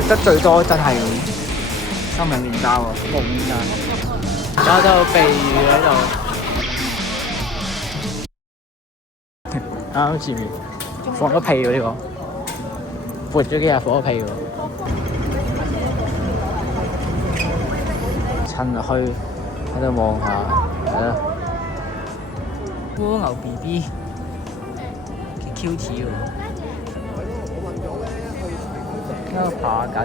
食得最多真係三文麵包喎，木麵包。而家都有避雨喺度，啱啱前面放咗屁喎呢個，撥咗幾日放咗屁喎。趁落去喺度望下，係啦。蝸牛 BB 幾 cute 喎，喺度爬緊。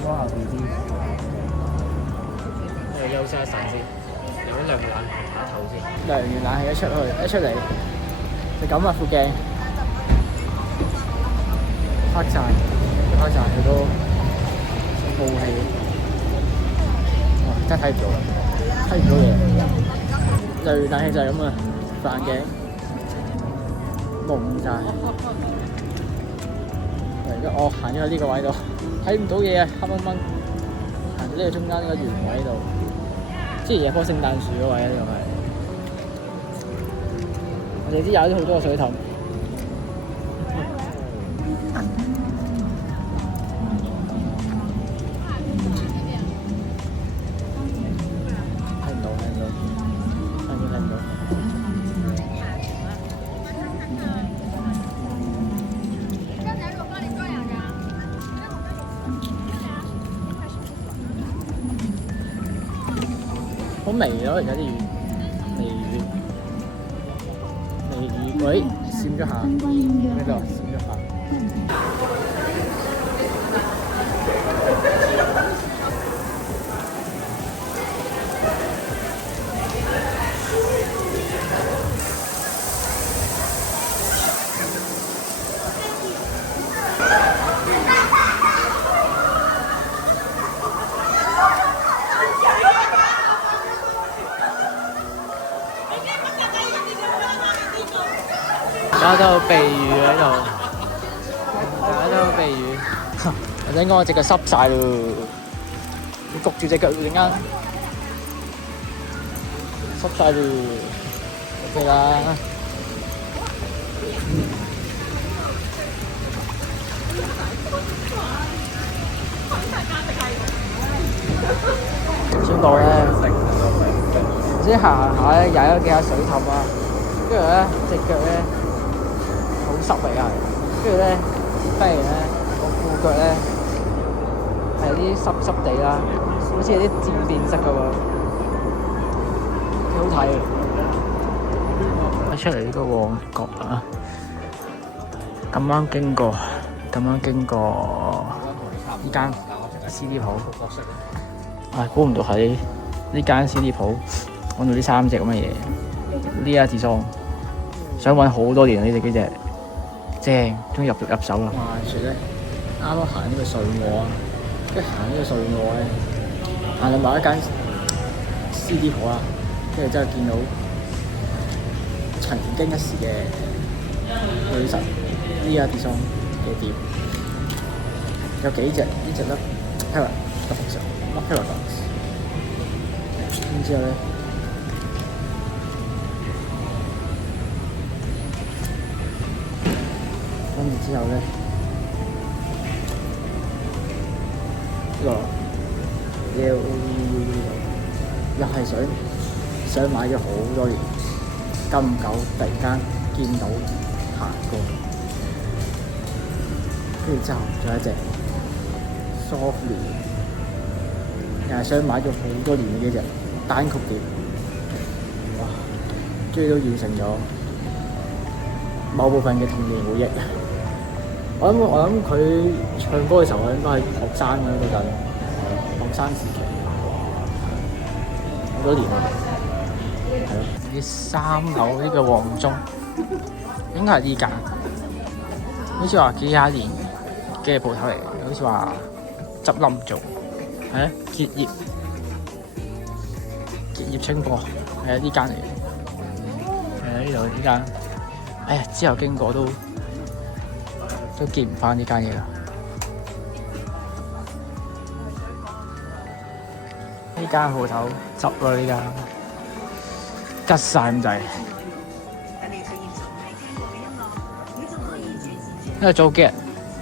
蝸牛 BB， 我哋休息一陣先，有啲涼冷打頭先。涼完冷氣一出嚟，就咁啊！副鏡黑晒佢都霧氣，哇！真係睇唔到嘢。涼完冷氣就係咁啊，副眼鏡蒙晒。而家我行咗喺呢個位度，睇唔到嘢啊，黑掹掹。行到呢個中間呢個圓位度，之前有棵聖誕樹嗰位咧，仲係。我哋知有好多個水凼，睇唔到。好微咯，而家啲雨，微雨。喂，閃咗下，呢度閃咗下。而家都有避雨喺度，或者我隻腳濕晒咯，要焗住隻腳陣間，濕晒咯，OK啦。想講咧，頭先行下咧，踩咗幾下水凼啊，跟住咧隻腳咧。好濕嚟㗎，跟住咧，忽然咧，我褲腳咧係啲濕地啦，好似有啲漸變色㗎喎，幾好睇啊！出嚟呢個旺角啊，咁啱經過呢間 CD 鋪，估唔到喺呢間 CD 鋪揾到呢3隻咁嘅嘢，呢一支裝，想揾好多年啊！呢幾隻。正，終於入手啦！話説咧，啱啱行呢個瑞我啊，跟住行呢個瑞我咧，行到某一間 CD 鋪啊，跟住之後見到曾經一時嘅女神呢一啲裝嘅店，有幾隻呢隻咧 Paradox，然之後咧。跟住之後咧，又係想買咗好多年，咁久突然間見到行過，跟住之後仲有一隻 Softly， 又係想買咗好多年嘅呢隻單曲碟，哇！終於都完成咗某部分嘅童年回憶。我諗佢唱歌嘅時候，我應該係學生嗰陣，學生時期，好多年啦，係咯。呢3樓呢個黃鐘，應該係呢間，好似話幾廿年嘅鋪頭嚟嘅，好似話執笠做，係啊，結業清貨，係啊，呢間嚟嘅，係啊，呢度呢間，哎呀，之後經過都見唔返呢間嘢啦。呢間鋪頭執啦，呢間吉晒咁滯。因為早幾日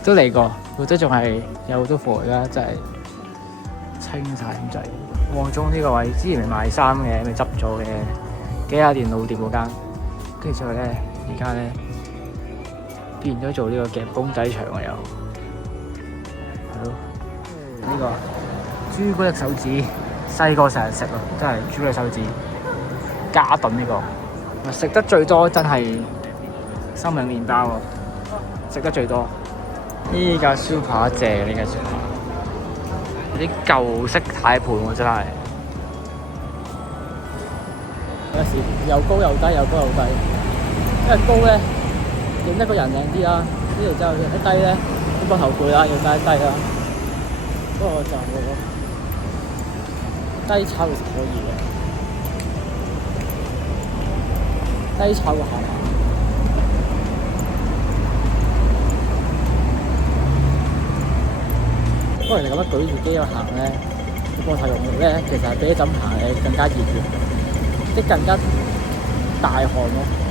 都嚟過，佢都仲係有好多貨，而家真係清晒咁滯。旺中呢個位之前咪賣衫嘅，咪執咗嘅幾廿年老店嗰間，跟住之後咧，而家咧變咗做呢個夾公仔場啊又，係咯，呢個朱古力手指，細個成日食咯，真係朱古力手指，嘉頓呢個，食得最多真係生命麵包喎，食得最多。呢架 Super 正，呢架 Super， 啲舊式軚盤喎真係。有時又高又低，又高又低。因為高咧影得個人靚啲啦，呢度之後一低咧都膊頭攰啦，要低低啦。不過就低炒其實可以嘅，低炒個下巴。不過人哋咁樣舉住機去行咧，個膊頭用力咧，其實係比一陣行嘅更加熱嘅，即更加大汗咯。